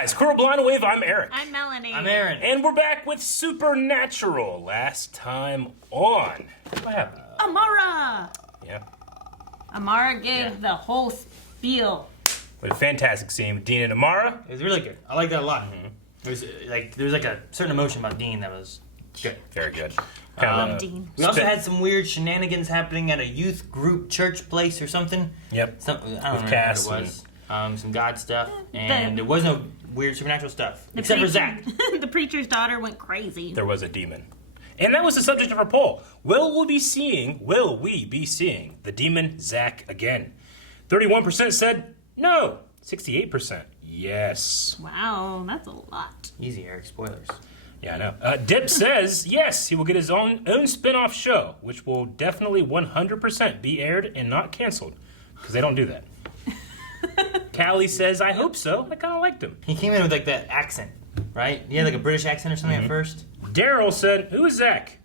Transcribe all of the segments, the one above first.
guys, Coral Blind Wave, I'm Eric. I'm Melanie. I'm Aaron. And we're back with Supernatural. Last time on. What happened? Amara! Yeah. Amara gave the whole spiel. What a fantastic scene with Dean and Amara. It was really good. I like that a lot. There was like a certain emotion about Dean that was good. Very good. Dean. We also had some weird shenanigans happening at a youth group church place or something. Yep. I don't remember Cass what it was. Some God stuff. And there was no weird supernatural stuff. Except for Zach. The preacher's daughter went crazy. There was a demon. And that was the subject of our poll. Will we be seeing the demon Zach again? 31% said no. 68% yes. Wow, that's a lot. Easy, Eric. Spoilers. Yeah, I know. Dip says yes, he will get his own spin-off show, which will definitely 100% be aired and not canceled, because they don't do that. Callie says, I hope so. I kind of liked him. He came in with like that accent, right? He had like a British accent or something at first. Daryl said, who is Zach?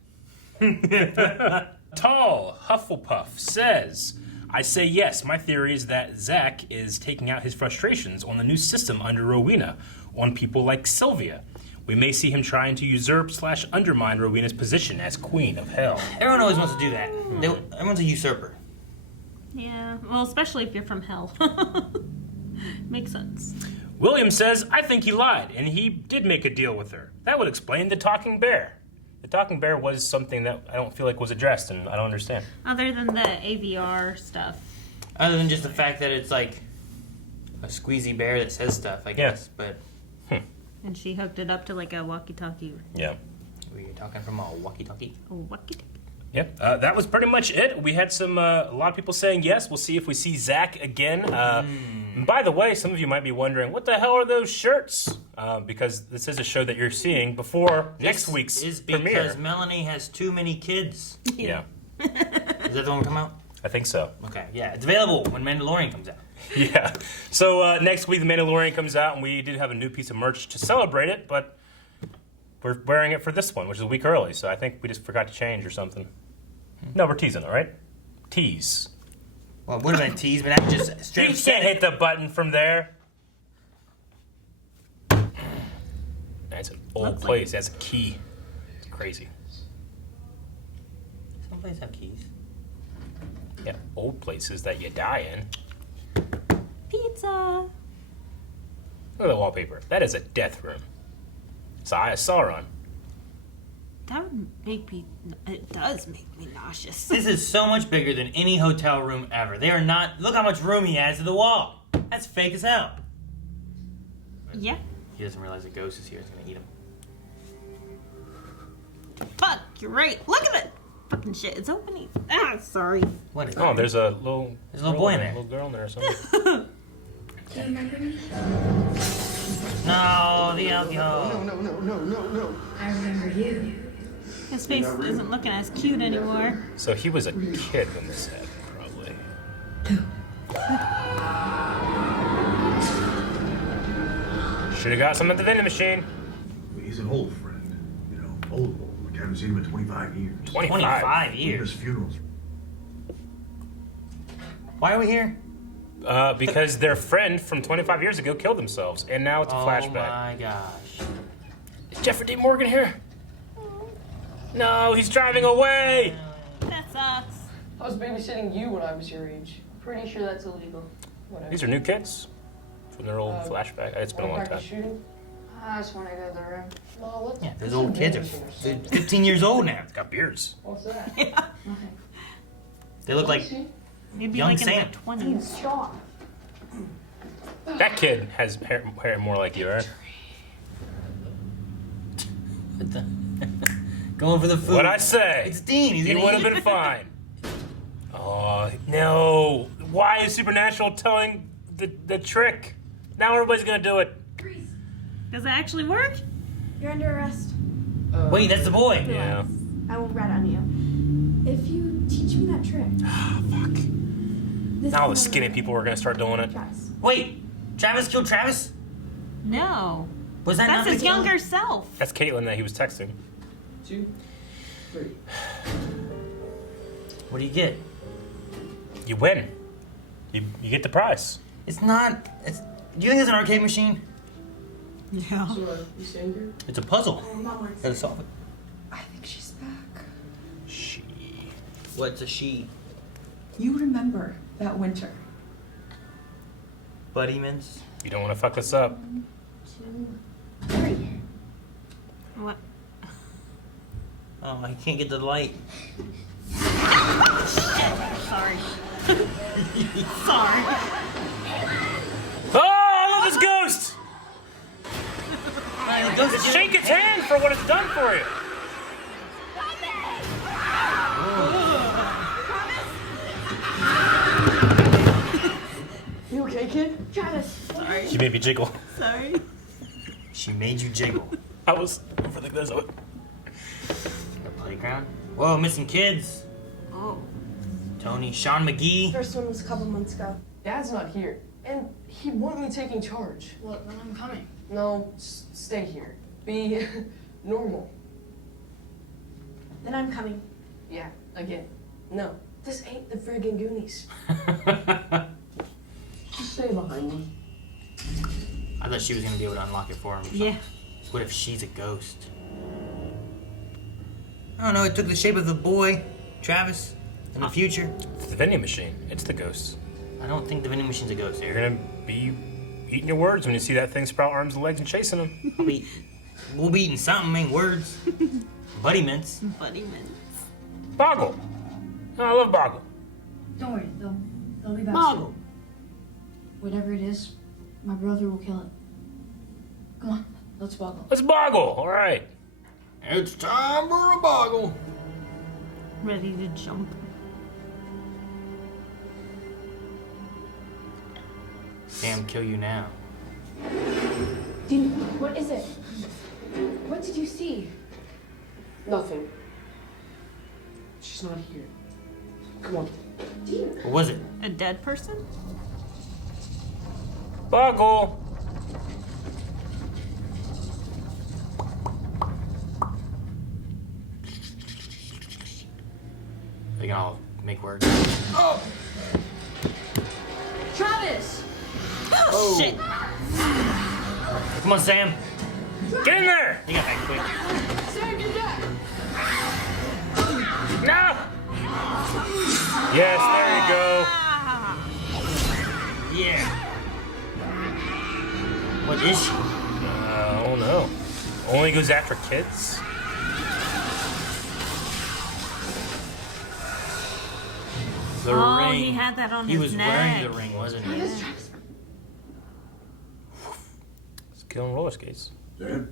Tall Hufflepuff says, I say yes. My theory is that Zach is taking out his frustrations on the new system under Rowena on people like Sylvia. We may see him trying to usurp/undermine Rowena's position as Queen of Hell. Everyone always wants to do that. Everyone's a usurper. Yeah, well, especially if you're from hell. Makes sense. William says, I think he lied, and he did make a deal with her. That would explain the talking bear. The talking bear was something that I don't feel like was addressed, and I don't understand. Other than the AVR stuff. Other than just the fact that it's like a squeezy bear that says stuff, I guess. But And she hooked it up to like a walkie-talkie. Yeah. were you talking from a walkie-talkie? A walkie-talkie. Yep, that was pretty much it. We had a lot of people saying yes. We'll see if we see Zach again. And by the way, some of you might be wondering, what the hell are those shirts? Because this is a show that you're seeing before next week's is premiere. because Melanie has too many kids. Yeah. Is that the one come out? I think so. Okay, yeah. It's available when Mandalorian comes out. Yeah. So next week, The Mandalorian comes out, and we did have a new piece of merch to celebrate it, but we're wearing it for this one, which is a week early, so I think we just forgot to change or something. No, we're teasing, all right? Tease. Well, it would have been teased, but I just straight You up can't said hit the button from there. That's an old place. That's a key. It's crazy. Some places have keys. Yeah, old places that you die in. Pizza. Look at the wallpaper. That is a death room. Sauron. That would make me. It does make me nauseous. This is so much bigger than any hotel room ever. They are not. Look how much room he adds to the wall. That's fake as hell. Yeah. He doesn't realize a ghost is here. It's gonna eat him. Fuck, you're right. Look at it. Fucking shit. It's opening. Ah, sorry. What is Oh, that? there's a little boy in there. Little girl in there or something. Do you remember me? No, the alcohol. No. I remember you. His face isn't looking as cute anymore. So he was a kid when this happened, probably. Should have got some at the vending machine. He's an old friend, old. I haven't seen him in 25 years. 25 His years. funerals. Why are we here? Because their friend from 25 years ago killed themselves, and now it's a flashback. Oh my gosh. Is Jeffrey D. Morgan here? No, he's driving away! That sucks. I was babysitting you when I was your age. Pretty sure that's illegal. Whatever. These are new kids from their old flashback. It's been a long Wanna time. practice shooting? I just want to go to the room. Well, let's Yeah, those do old some kids games or are something. 15 years old now. Got beards. What's that? They look like See? Maybe Young like Sam. in their 20s. Stop. That kid has hair more like you, right? what the? Going for the food. What'd I say? It's Dean. He's He gonna would have eat been fine. Oh, no. Why is Supernatural telling the trick? Now everybody's going to do it. Grease, Does it actually work? you're under arrest. Wait, that's the boy. Yeah. I won't rat on you. If you teach me that trick. Ah, fuck. This Now all the is skinny another people are going to start doing it. Travis. Wait, Travis killed Travis? No. Was that That's not his the killer? younger self. That's Caitlin that he was texting. 2, 3. What do you get? You win. You get the prize. It's not. Do you think it's an arcade machine? Yeah. So, you staying here? It's a puzzle. Oh, Mom wants Gotta solve it. I think she's back. She. What's a she? You remember that winter? Buddy mints? You don't want to fuck this up. 2, 3. What? Oh, I can't get the light. Sorry. Sorry. Oh, I love this ghost! The ghost is Shake its hand for what it's done for you. You okay, kid? Travis. Sorry. She made me jiggle. Sorry. She made you jiggle. I was over the ghost of it. The playground? Whoa, missing kids. Oh. Tony, Sean McGee. First one was a couple months ago. Dad's not here. And he won't me taking charge. Well, then I'm coming. No, stay here. Be normal. Then I'm coming. Yeah, again. No, this ain't the friggin' Goonies. Just stay behind me. I thought she was gonna be able to unlock it for him. Yeah. What if she's a ghost? I don't know, it took the shape of the boy, Travis, in the future. It's the vending machine. It's the ghost. I don't think the vending machine's a ghost, You're Aaron. gonna be eating your words when you see that thing sprout arms and legs and chasing them. We'll be eating something, ain't words. Buddy mints. Buddy mints. Boggle. No, I love Boggle. Don't worry, they'll be back Boggle. soon. Whatever it is, my brother will kill it. Come on, let's boggle. Let's Boggle. All right. It's time for a boggle. Ready to jump. Sam, kill you now. What is it? What did you see? Nothing. She's not here. Come on. What was it? A dead person? Boggle. They can all make words. Travis! Oh, shit. Come on, Sam. Get in there. You got that quick. Sam, get back! No. Yes, there you go. Ah. Yeah. What is she? Oh no. Only goes after kids. The Oh, ring. he had that on He his was neck. wearing the ring, wasn't he? Travis, Travis. It's killing roller skates. Dad?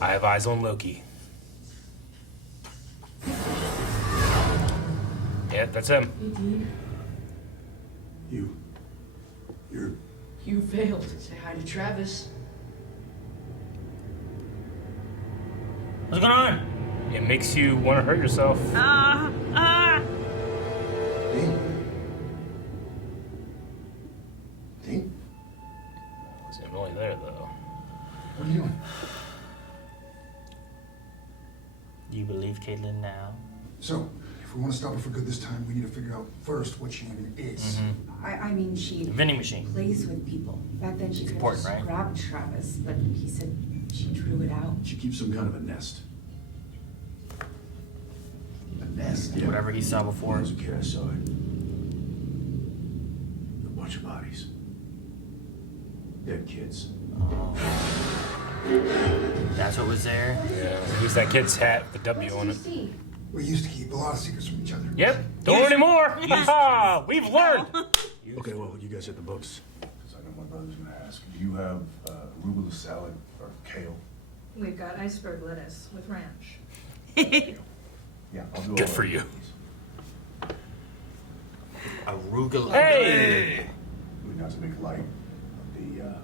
I have eyes on Loki. Yeah, that's him. Hey, Dean. You're... You failed. Say hi to Travis. What's going on? It makes you want to hurt yourself. Ah. Ah. Dean? Dean? Wasn't really there though. What are you doing? Do you believe Caitlin now? So, if we want to stop her for good this time, we need to figure out first what she even is. I mean, she Vending machine. plays with people. Back then, she could have important, just right? grabbed Travis, but he said she drew it out. She keeps some kind of a nest. A nest? Yeah. Whatever he saw When I before. was a kid, I saw it. A bunch of bodies. Dead kids. Oh. That's what was there? Yeah. Who's that kid's hat with the W on it? See? We used to keep a lot of secrets from each other. Yep. Don't anymore. Haha. We've learned. Okay, well, you guys hit the books. Because I know my brother's going to ask. Do you have arugula salad or kale? We've got iceberg lettuce with ranch. Yeah, I'll do Good all for of you. these. Arugula. Hey. Not to make light of the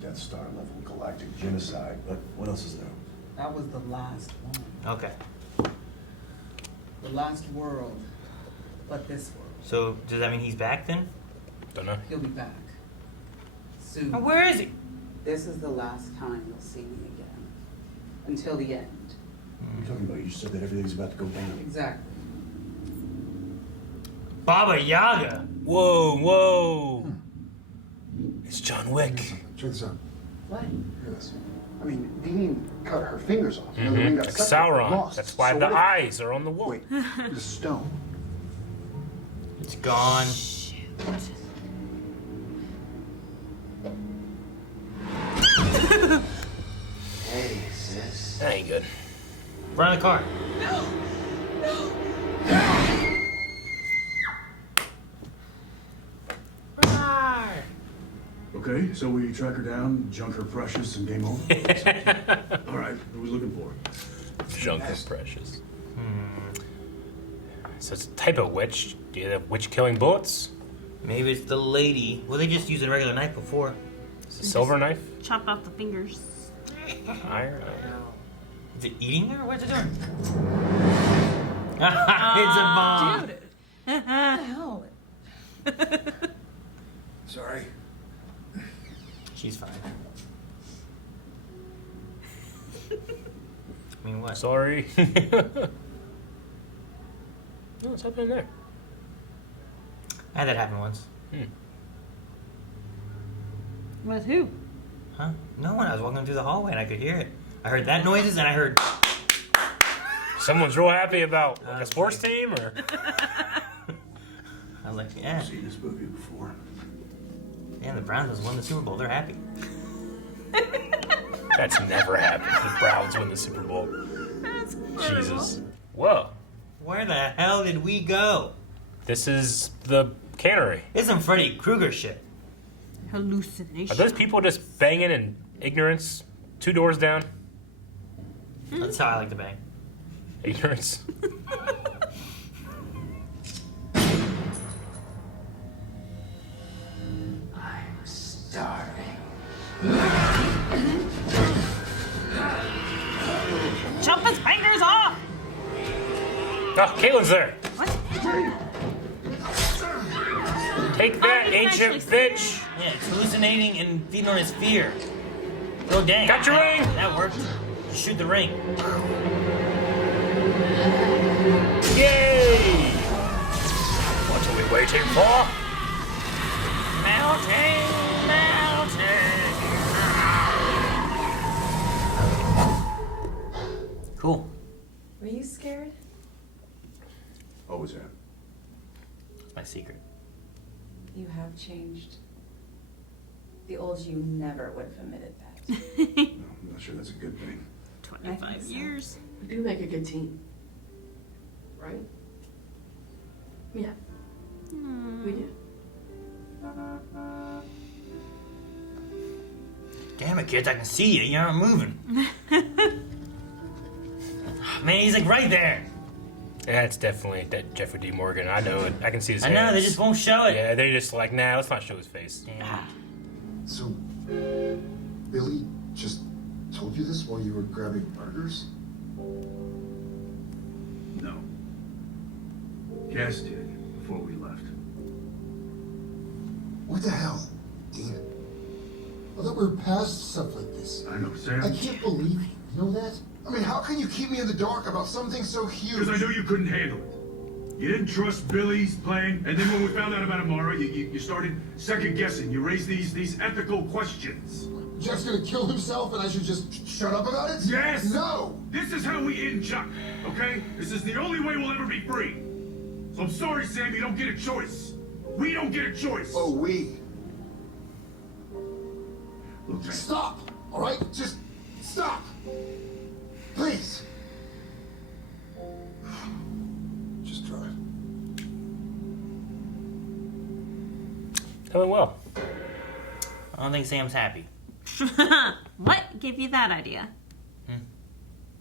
Death Star level galactic genocide, but what else is there? That was the last one. Okay. The last world. But this world. So, does that mean he's back then? Don't know. He'll be back. Soon. Oh, where is he? This is the last time you'll see me again. Until the end. What are you talking about? You said that everything's about to go down. Exactly. Baba Yaga. Whoa. It's John Wick. Check this out. What? Hear this. I mean, Dean cut her fingers off. You know, the ring got Like separated, Sauron. lost. That's why So the what if- eyes are on the wall. Wait, the stone. It's gone. Hey, sis. That ain't good. Run the car. Okay, so we track her down, junk her precious, and game over? All right, who we looking for? Junk is precious. So it's a type of witch. Do you have witch killing bullets? Maybe it's the lady. Well, they just used a regular knife before. It's a silver knife? Chop off the fingers. Iron. Is it eating her? What's it doing? It's a bomb. Dude. What the hell? Sorry. She's fine. I mean, what? Sorry. No, what's happening there? I had that happen once. With who? Huh? No one. I was walking through the hallway and I could hear it. I heard that noises and I heard. Someone's real happy about like a sports team, or I was like, yeah. I've seen this movie before. Yeah, the Browns just won the Super Bowl. They're happy. that's never happened. The Browns win the Super Bowl. That's Jesus. Whoa. Where the hell did we go? This is the cannery. It's some Freddy Krueger shit. Hallucination. Are those people just banging in ignorance? 2 doors down? That's how I like to bang. Ignorance. I'm starving. Chop his fingers off! Oh, Caitlin's there. What? Take that, he's ancient actually bitch. Yeah, it's hallucinating and feeding on his fear. Oh, dang. Got your ring. That worked. Just shoot the ring. Yay! What are we waiting for? Melting. Cool. Were you scared? Always am. That's my secret. You have changed. The old you never would have admitted that. No, I'm not sure that's a good thing. 25 so. years. We do make a good team. Right? Yeah, we do. Damn it, kids, I can see you. You're not moving. Man, he's like right there. That's definitely that Jeffrey D. Morgan. I know it. I can see his I know, they hands. just won't show it. Yeah, they just like, nah, let's not show his face. Damn. So, Billy just told you this while you were grabbing burgers? No. Cass did before we left. What the hell, Dean? I thought we were past stuff like this. I know, Sam. I can't believe you. You know that? I mean, how can you keep me in the dark about something so huge? Because I knew you couldn't handle it. You didn't trust Billy's plan, and then when we found out about Amara, you started second guessing. You raised these ethical questions. Jeff's gonna kill himself and I should just shut up about it? Yes! No! This is how we end Chuck, okay? This is the only way we'll ever be free. So I'm sorry, Sam, you don't get a choice. We don't get a choice. Oh, we. Look, Sam, Stop! Alright? Just stop! Please! Just try it. Doing well. I don't think Sam's happy. What gave you that idea?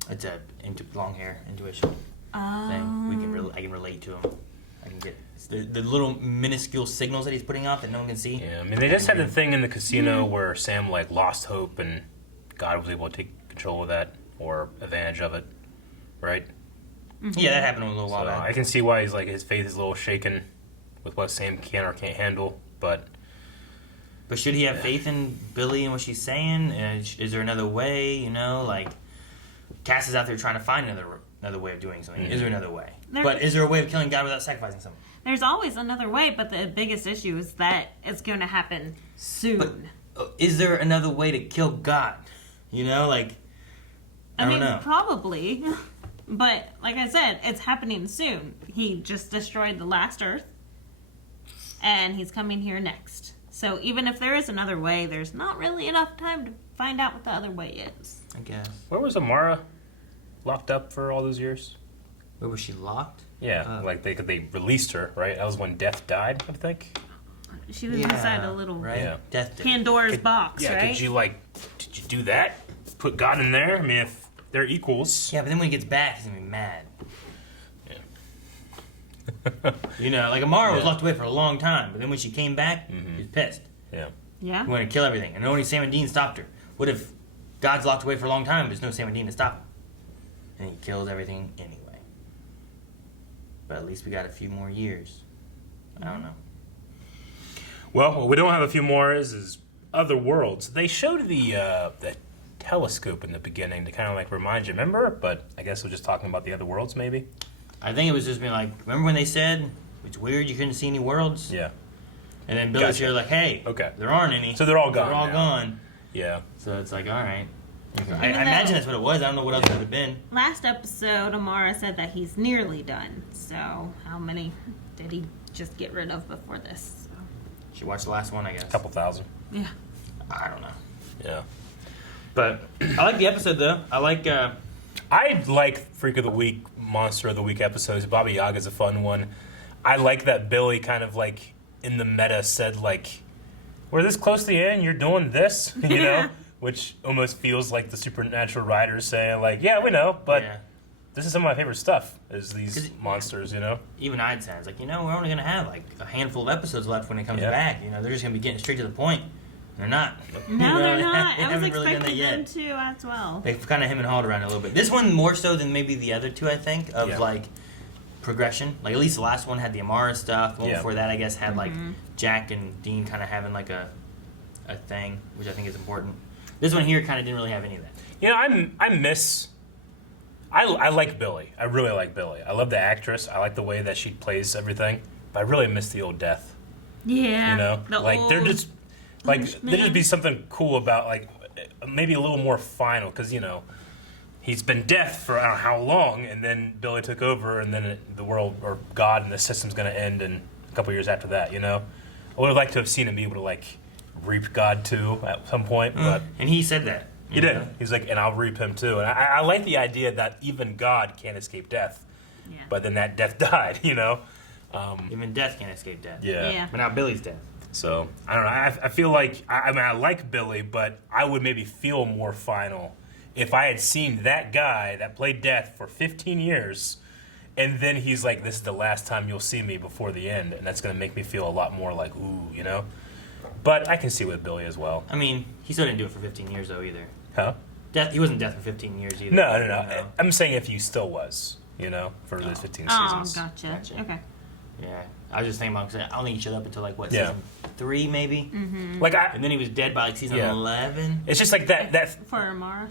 It's a long hair intuition thing. We can I can relate to him. I can get it's the little minuscule signals that he's putting off that no one can see. Yeah, I mean, they just had the thing in the casino where Sam like lost hope and God was able to take control of that or advantage of it, right? Yeah, that happened a little while So back. I can see why he's like his faith is a little shaken with what Sam can or can't handle, but But should he have faith in Billy and what she's saying? Is there another way? You know, like Cass is out there trying to find another way of doing something. Is there another way? But is there a way of killing God without sacrificing someone? There's always another way, but the biggest issue is that it's going to happen soon. But, is there another way to kill God? You know, like, I don't know. Probably. But, like I said, it's happening soon. He just destroyed the last Earth, and he's coming here next. So even if there is another way, there's not really enough time to find out what the other way is. I guess. Where was Amara locked up for all those years? Where was she locked? Yeah, like they released her, right? That was when Death died, I think. She was inside a little right? Death Pandora's box, right? Could you do that? Put God in there? I mean, if they're equals. Yeah, but then when he gets back, he's gonna be mad. Yeah. You know, like Amara was locked away for a long time, but then when she came back, he was pissed. Yeah. Yeah. He wanted to kill everything, and only Sam and Dean stopped her. What if God's locked away for a long time, but there's no Sam and Dean to stop him? And he kills everything anyway. But at least we got a few more years. I don't know. Well, what we don't have a few more is other worlds. They showed the telescope in the beginning to kind of like remind you, remember? But I guess we're just talking about the other worlds, maybe. I think it was just being like, remember when they said it's weird you couldn't see any worlds? Yeah. And then Billy's here like, hey, there aren't any. So they're all gone. They're all gone. Yeah. So it's like, all right. I imagine that's what it was. I don't know what else it would have been. Last episode, Amara said that he's nearly done. So how many did he just get rid of before this? So. Should watch the last one, I guess. A couple thousand. Yeah. I don't know. Yeah. But I like the episode, though. I like Freak of the Week, Monster of the Week episodes. Baba Yaga's a fun one. I like that Billy kind of like in the meta said like, we're this close to the end, you're doing this, you know? Which almost feels like the supernatural writers saying like, yeah, we know, but this is some of my favorite stuff is these monsters, you know? Even I'd say, it's like, you know, we're only going to have like a handful of episodes left when it comes back. You know, they're just going to be getting straight to the point. They're not. No, they're not. They I was haven't really done that expecting yet. them to as well. They've kind of him and hawed around a little bit. This one more so than maybe the other two, I think, of like progression. Like at least the last one had the Amara stuff. The one before that, I guess, had like Jack and Dean kind of having like a thing, which I think is important. This one here kind of didn't really have any of that. You know, I like Billy. I really like Billy. I love the actress. I like the way that she plays everything. But I really miss the old Death. Yeah. You know, like they're just like there just be something cool about like maybe a little more final because you know he's been Death for I don't know how long, and then Billy took over, and then the world or God and the system's going to end in a couple years after that. You know, I would have liked to have seen him be able to like reap God too at some point, but and he said that he did. He's like, and I'll reap him too. And I like the idea that even God can't escape death, but then that death died. You know, even death can't escape death. Yeah. But now Billy's dead. So I don't know. I feel like I mean I like Billy, but I would maybe feel more final if I had seen that guy that played Death for 15 years, and then he's like, "This is the last time you'll see me before the end," and that's gonna make me feel a lot more like, "Ooh," you know. But I can see with Billy as well. I mean, he still didn't do it for 15 years though either. Huh? Death. He wasn't Death for 15 years either. No. I'm saying if he still was, you know, for those 15 seasons. Oh, gotcha. Okay. Yeah, I was just thinking about because I don't think he showed up until like what season 3 maybe. Mm-hmm. And then he was dead by like season 11. It's just like that for Amara.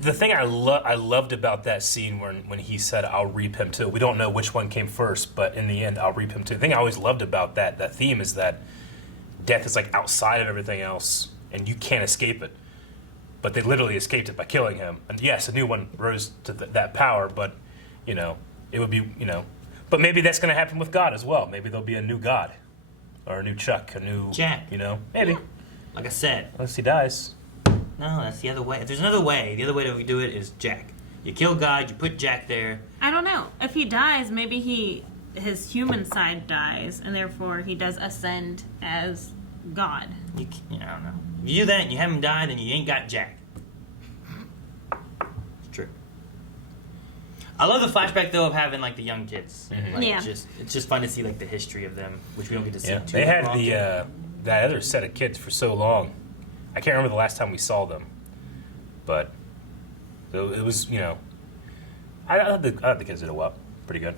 The thing I loved about that scene when he said, "I'll reap him too." We don't know which one came first, but in the end, I'll reap him too. The thing I always loved about that theme is that death is like outside of everything else, and you can't escape it. But they literally escaped it by killing him. And yes, a new one rose to that power, but you know, it would be But maybe that's going to happen with God as well. Maybe there'll be a new God, or a new Chuck, a new Jack. You know, maybe. Yeah. Like I said, unless he dies. No, that's the other way. If there's another way, the other way that we do it is Jack. You kill God, you put Jack there. I don't know. If he dies, maybe his human side dies, and therefore he does ascend as God. I don't know. If you do that and you have him die, then you ain't got Jack. It's true. I love the flashback though of having like the young kids. Like, it's just fun to see like the history of them, which we don't get to see. Yeah, too they had often. that other set of kids for so long. I can't remember the last time we saw them, but it was I thought the kids did well, pretty good,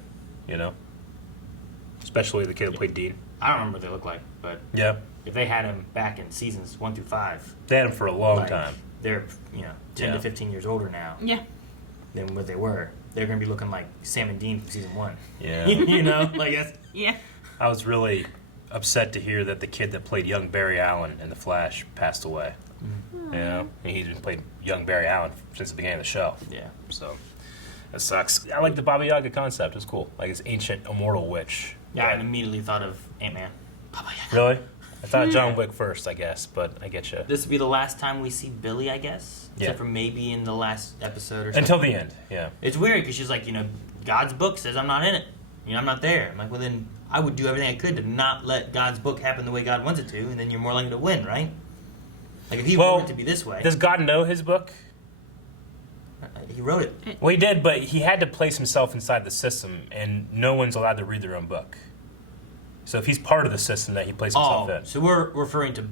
especially the kid who played Dean. I don't remember what they look like, but if they had him back in seasons 1 through 5, they had him for a long time. They're 10 to 15 years older now. Yeah. Than what they were. they're going to be looking like Sam and Dean from season 1. Yeah. You know, like that's... Yeah. I was really upset to hear that the kid that played young Barry Allen in The Flash passed away. Mm-hmm. You know, he's been played young Barry Allen since the beginning of the show. Yeah. So that sucks. I like the Baba Yaga concept. It's cool. Like this ancient immortal witch. Yeah, I immediately thought of Ant-Man. Baba Yaga. Really? I thought John Wick first, I guess, but I get you. This will be the last time we see Billy, I guess. Yeah. Except for maybe in the last episode or something. Until the end, yeah. It's weird because she's like, you know, God's book says I'm not in it. You know, I'm not there. I'm like, well, then I would do everything I could to not let God's book happen the way God wants it to, and then you're more likely to win, right? Like, if he wrote it to be this way. Does God know his book? He wrote it. Well, he did, but he had to place himself inside the system, and no one's allowed to read their own book. So if he's part of the system that he placed himself in. So we're referring to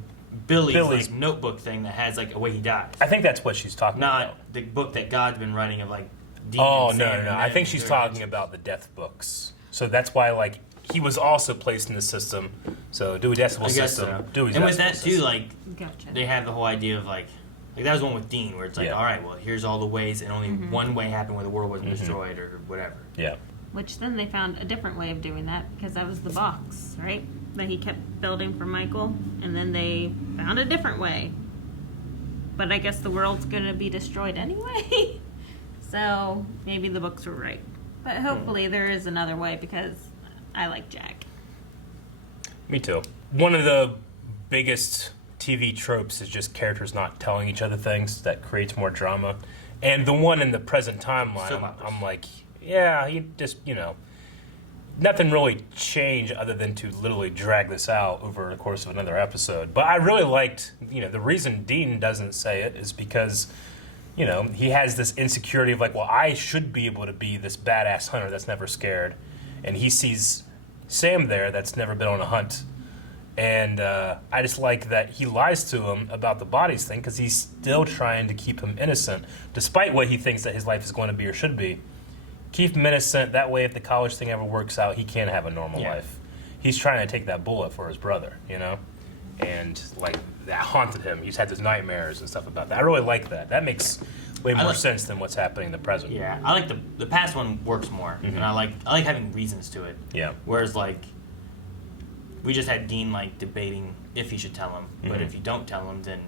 Billy's like, notebook thing that has, like, a way he dies. I think that's what she's talking about. Not the book that God's been writing of, like, Dean Oh, and no, Sam no. and I think them she's and talking about the death books. So that's why, like, he was also placed in the system. So Dewey Decimal I guess System. so. Dewey's And with Decimal that, System. too, like, Gotcha. they have the whole idea of, like that was one with Dean, where it's like, all right, well, here's all the ways, and only one way happened where the world wasn't destroyed or whatever. Yeah. Which then they found a different way of doing that because that was the box, right? That he kept building for Michael, and then they found a different way. But I guess the world's gonna be destroyed anyway. So maybe the books were right. But hopefully there is another way because I like Jack. Me too. One of the biggest TV tropes is just characters not telling each other things. That creates more drama. And the one in the present timeline, I'm like, yeah, you just, you know, nothing really changed other than to literally drag this out over the course of another episode. But I really liked, you know, the reason Dean doesn't say it is because, you know, he has this insecurity of like, well, I should be able to be this badass hunter that's never scared. And he sees Sam there that's never been on a hunt. And I just like that he lies to him about the bodies thing because he's still trying to keep him innocent, despite what he thinks that his life is going to be or should be. Keep him innocent. That way, if the college thing ever works out, he can have a normal life. He's trying to take that bullet for his brother, you know? And, like, that haunted him. He's had those nightmares and stuff about that. I really like that. That makes way more sense than what's happening in the present. Yeah, I like the past one works more, and I like having reasons to it. Yeah. Whereas, like, we just had Dean, like, debating if he should tell him. But if you don't tell him, then,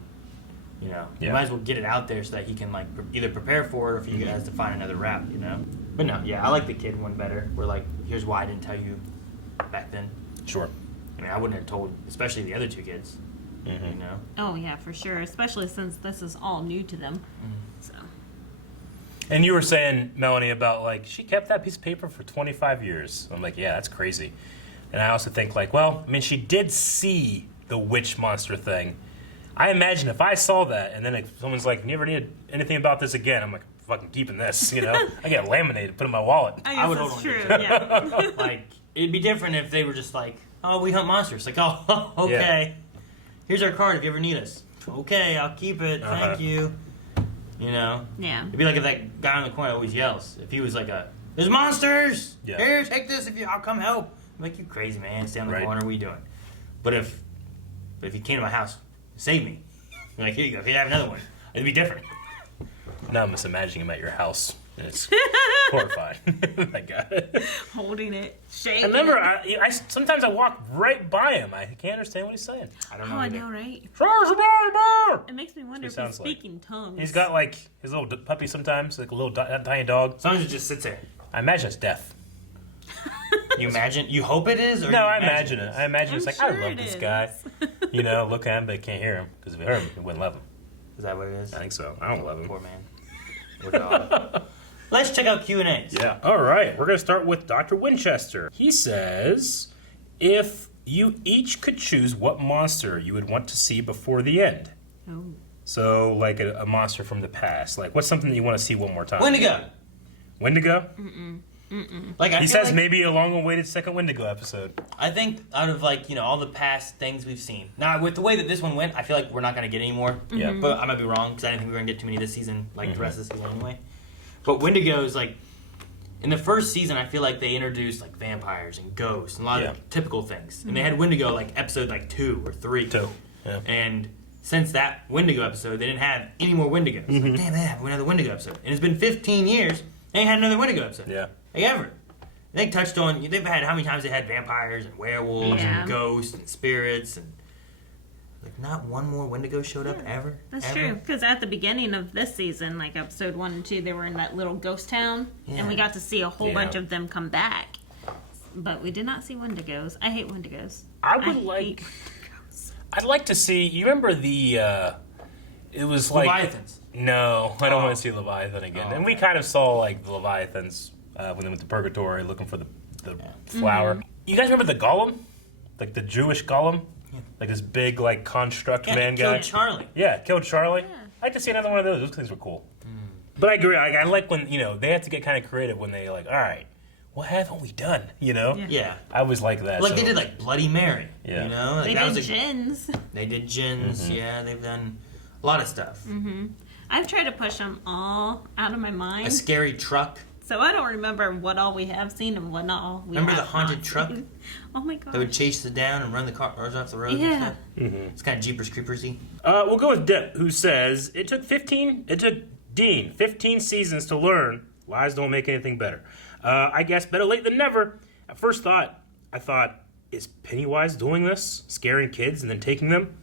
you know, you might as well get it out there so that he can, like, either prepare for it or if he has to find another route, you know? But no, yeah, I like the kid one better. Where, like, here's why I didn't tell you back then. Sure. I mean, I wouldn't have told, especially the other two kids, you know? Oh, yeah, for sure. Especially since this is all new to them. So. And you were saying, Melanie, about, like, she kept that piece of paper for 25 years. I'm like, yeah, that's crazy. And I also think, like, well, I mean, she did see the witch monster thing. I imagine if I saw that, and then if someone's like, you ever need anything about this again? I'm like, fucking keeping this, you know? I get laminated, put it in my wallet. I would hold on to it. Yeah. Like, it'd be different if they were just like, oh, we hunt monsters. Like, oh, okay. Here's our card if you ever need us. Okay, I'll keep it. Thank you. You know? Yeah. It'd be like if that guy on the corner always yells. If he was like there's monsters! Yeah. Here, take this I'll come help. I'm like, you crazy, man. Stay on the corner. What are you doing? But if he came to my house, save me. I'm like, here you go. Here, have another one. It'd be different. Now I'm just imagining him at your house. And it's horrifying. My God. Holding it, shaking. I remember, I sometimes I walk right by him. I can't understand what he's saying. I don't know. Oh, I know, right? It makes me wonder if he's speaking tongues. He's got like his little puppy sometimes, like a little tiny dog. Sometimes it just sits there. I imagine it's death. You imagine? You hope it is? Or no, you I imagine it. I imagine it's like, sure I love this guy. You know, look at him, but can't hear him. Because if he heard him, he wouldn't love him. Is that what it is? I think so. I don't love him. Poor man. Poor dog. Let's check out Q&As. Yeah. All right. We're going to start with Dr. Winchester. He says, if you each could choose what monster you would want to see before the end. Oh. So, like a monster from the past. Like, what's something that you want to see one more time? Wendigo. Wendigo? Like he says maybe a long-awaited second Wendigo episode. I think out of all the past things we've seen. Now with the way that this one went, I feel like we're not gonna get any more. Yeah. But I might be wrong because I didn't think we were gonna get too many this season, like the rest of the season anyway. But Wendigo is like in the first season, I feel like they introduced like vampires and ghosts and a lot of typical things, and they had Wendigo like episode 2 or 3. 2. Yeah. And since that Wendigo episode, they didn't have any more Wendigos. Like, damn, they have another Wendigo episode, and it's been 15 years. They ain't had another Wendigo episode. Yeah. Like, ever. They touched on, they've had how many times they had vampires and werewolves and ghosts and spirits and like not one more Wendigo showed up ever. That's true. Because at the beginning of this season, like episode 1 and 2, they were in that little ghost town, and we got to see a whole bunch of them come back. But we did not see Wendigos. I hate Wendigos. I'd like to see. You remember the? It was like Leviathans. No, I don't want to see Leviathan again. And we kind of saw like the Leviathans when they went to Purgatory looking for the flower. Mm-hmm. You guys remember the Golem, like the Jewish Golem, like this big like construct man guy. Killed Charlie. Yeah, killed Charlie. I'd like to see another one of those. Those things were cool. But I agree. I like when they have to get kind of creative when they like, all right, what haven't we done? Yeah. I was like that. Like they did like Bloody Mary. Yeah. Like, they did gins. They did gins. Yeah, they've done a lot of stuff. I've tried to push them all out of my mind. A scary truck. So I don't remember what all we have seen and what not all we have Remember the haunted not truck? seen. Oh my god. That would chase it down and run the cars off the road and stuff. It's kind of Jeepers Creepers-y. We'll go with Dip, who says, it took Dean 15 seasons to learn lies don't make anything better. I guess better late than never. At first I thought, is Pennywise doing this? Scaring kids and then taking them?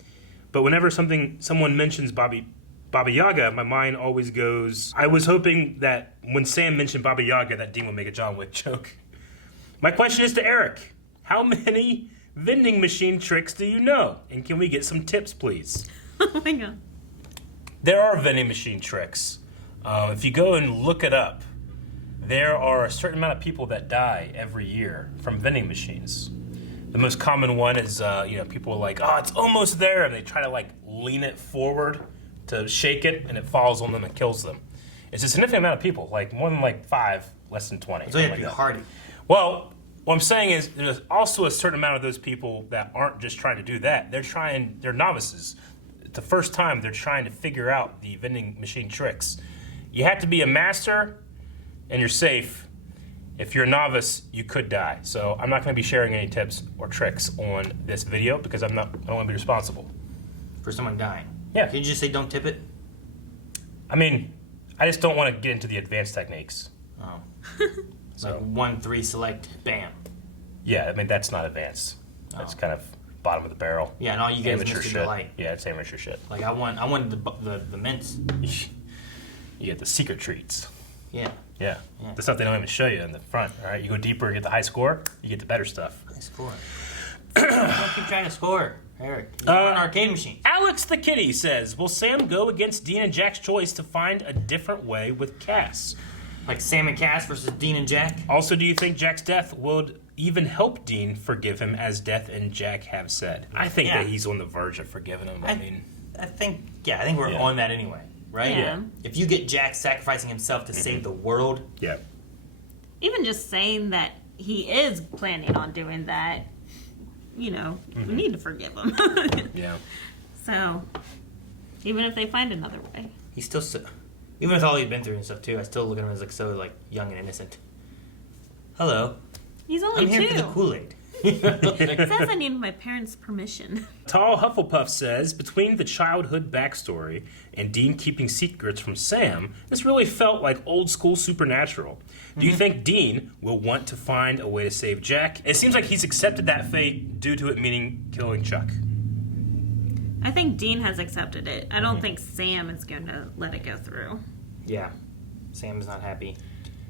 But whenever someone mentions Baba Yaga, my mind always goes, I was hoping that when Sam mentioned Baba Yaga, that Dean would make a John Wick joke. My question is to Eric. How many vending machine tricks do you know? And can we get some tips, please? Oh my god. There are vending machine tricks. If you go and look it up, there are a certain amount of people that die every year from vending machines. The most common one is, people are like, oh, it's almost there, and they try to like lean it forward to shake it, and it falls on them and kills them. It's a significant amount of people, like more than like 5, less than 20. So you have to be hardy. Well, what I'm saying is there's also a certain amount of those people that aren't just trying to do that. They're novices. It's the first time they're trying to figure out the vending machine tricks. You have to be a master, and you're safe. If you're a novice, you could die. So I'm not going to be sharing any tips or tricks on this video because I don't want to be responsible. For someone dying? Yeah. Can you just say don't tip it? I mean, I just don't want to get into the advanced techniques. Oh. Like 1, 3, select, bam. Yeah, I mean, that's not advanced. That's kind of bottom of the barrel. Yeah, and all you guys amateur missed shit. the light. Yeah, it's amateur shit. Like I wanted the mints. You get the secret treats. Yeah. Yeah. The stuff they don't even show you in the front, all right? You go deeper, you get the high score, you get the better stuff. High score. Don't keep trying to score, Eric. It's an arcade machine. Alex the Kitty says, will Sam go against Dean and Jack's choice to find a different way with Cass? Like Sam and Cass versus Dean and Jack? Also, do you think Jack's death would even help Dean forgive him as Death and Jack have said? I think that he's on the verge of forgiving him. I think we're on that anyway, right? Yeah. If you get Jack sacrificing himself to save the world. Yeah. Even just saying that he is planning on doing that, we need to forgive him. Yeah. So, even if they find another way. He's still so... Even with all he's been through and stuff, too, I still look at him as, like, so, like, young and innocent. Hello. He's only I'm 2. here for the Kool-Aid. It says I need my parents' permission. Tall Hufflepuff says, between the childhood backstory and Dean keeping secrets from Sam, this really felt like old school Supernatural. Do you think Dean will want to find a way to save Jack? It seems like he's accepted that fate due to it meaning killing Chuck. I think Dean has accepted it. I don't think Sam is going to let it go through. Yeah. Sam's not happy.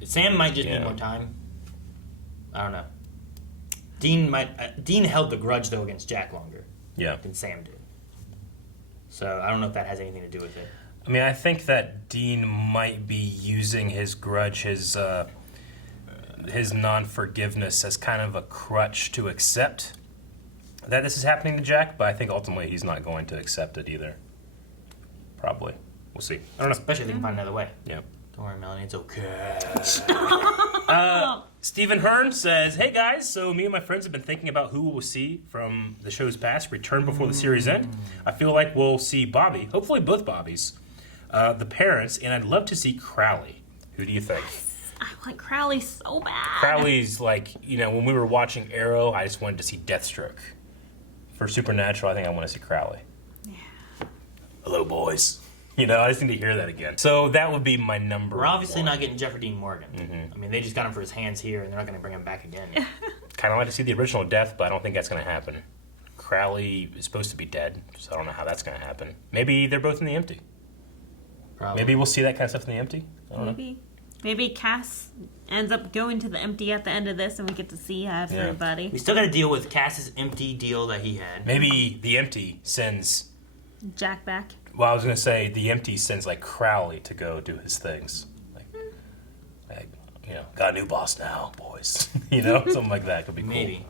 Sam might just need more time. I don't know. Dean held the grudge, though, against Jack longer than Sam did. So I don't know if that has anything to do with it. I mean, I think that Dean might be using his grudge, his non-forgiveness as kind of a crutch to accept that this is happening to Jack, but I think ultimately he's not going to accept it either. Probably. We'll see. I don't know. Especially if they can find another way. Yeah. Don't worry, Melanie, it's okay. Stephen Hearn says, hey guys, so me and my friends have been thinking about who we'll see from the show's past return before the series end. I feel like we'll see Bobby, hopefully both Bobbies, the parents, and I'd love to see Crowley. Who do you think? I want Crowley so bad. Crowley's like, when we were watching Arrow, I just wanted to see Deathstroke. For Supernatural, I think I want to see Crowley. Yeah. Hello, boys. You know, I just need to hear that again. So that would be my number. We're obviously one. not getting Jeffrey Dean Morgan. I mean, they just got him for his hands here, and they're not going to bring him back again. Kind of like to see the original death, but I don't think that's going to happen. Crowley is supposed to be dead, so I don't know how that's going to happen. Maybe they're both in the empty. Probably. Maybe we'll see that kind of stuff in the empty. I don't know. Maybe Cass ends up going to the empty at the end of this, and we get to see everybody. We still got to deal with Cass's empty deal that he had. Maybe the empty sends Jack back. Well, I was going to say the empty sends like Crowley to go do his things. Like, you know, got a new boss now, boys. You know, something like that could be cool. Maybe.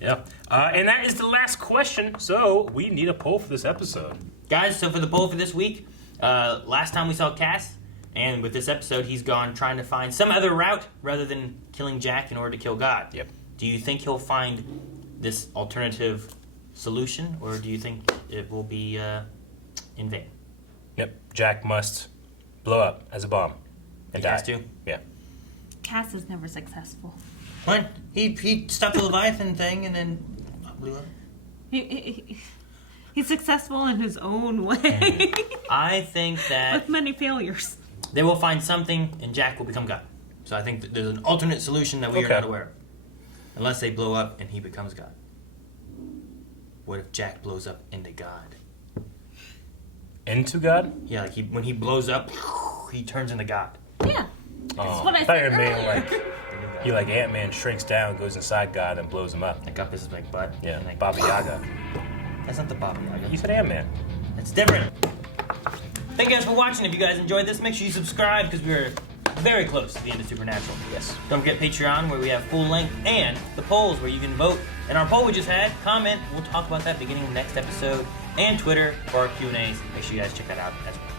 Yeah. And that is the last question, so we need a poll for this episode. Guys, so for the poll for this week, last time we saw Cass, and with this episode, he's gone trying to find some other route rather than killing Jack in order to kill God. Yep. Do you think he'll find this alternative solution, or do you think it will be in vain? Yep. Jack must blow up as a bomb and die. He has to? Yeah. Cass is never successful. What? He stuck the Leviathan thing and then blew up? He's successful in his own way. I think that with many failures. They will find something, and Jack will become God. So I think that there's an alternate solution that we are not aware of. Unless they blow up and he becomes God. What if Jack blows up into God? Into God? Yeah, like when he blows up, he turns into God. Yeah. That's what I thought said you meant earlier. he like Ant-Man shrinks down, goes inside God, and blows him up. Like up his big butt. Yeah, like Baba Yaga. That's not the Baba Yaga. You said Ant-Man. It's different. Thank you guys for watching. If you guys enjoyed this, make sure you subscribe because we're very close to the end of Supernatural. Yes. Don't forget Patreon where we have full length and the polls where you can vote. And our poll we just had, comment. We'll talk about that beginning of the next episode. And Twitter for our Q&As. Make sure you guys check that out as well.